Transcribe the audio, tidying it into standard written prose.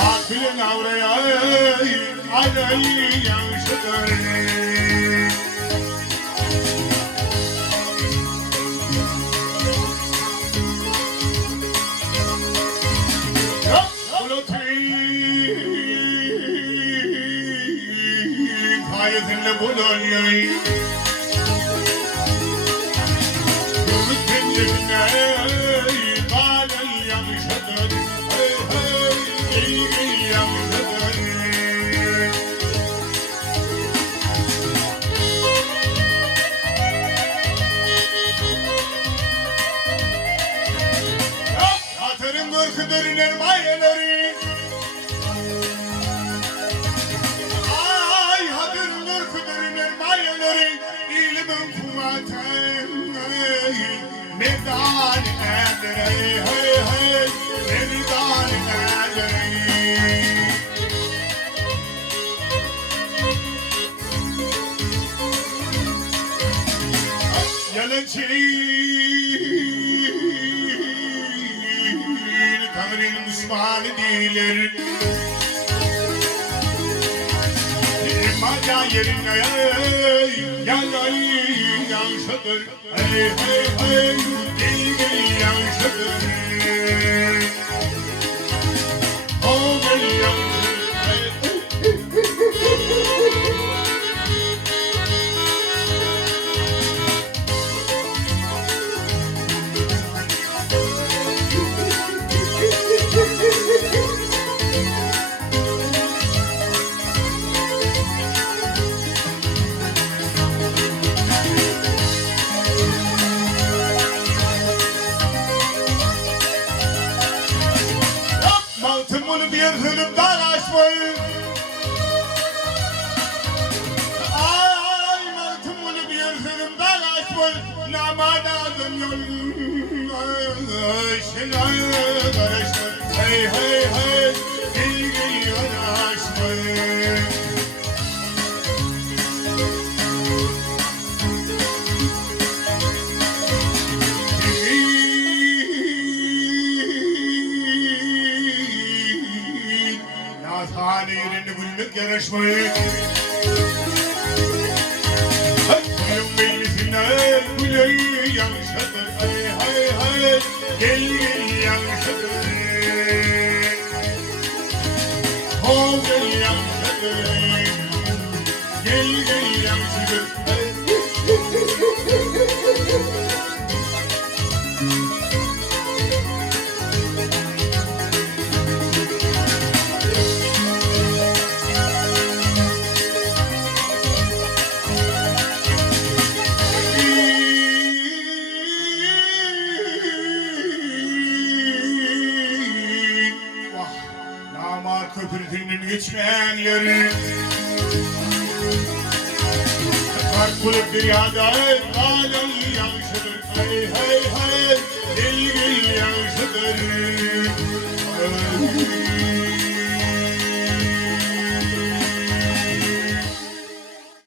Akılın avraya aleyhi yanşıdır. Hayatınla bulunayım. Yolun pencerine balen yanışadır. Hey hey, ilgin yanışadır. Hatırın korkudur nermayeleri. İlmin kuvvetin meydan ederey, hey hey, meydan ederey. Yalancıyın Tanrı'nın düşmanı değiller. Maca yerine yanayı yanşıdır. Hey hey hey, gel yanşıdır. Oh gel yanşıdır. Bunu bir hırımdan açmayın. Ay maltım bunu bir hırımdan açmayın. Namadadım yolun aşınayı karışmayın. Hey hey hey, ilgiyi açmayın. Nazhane yerinde gülmek yarışmayı. Gülüm meylisine güleyi yanışadır. Hey hey hey, gel gel yanışadır. Oh gel yanışadır. Gel gel yanışadır. Köprüsünün geçmeyen yeri. Kalp bulup bir yada alel yanışıdır. Hey hey hey, gel gel yanışıdır.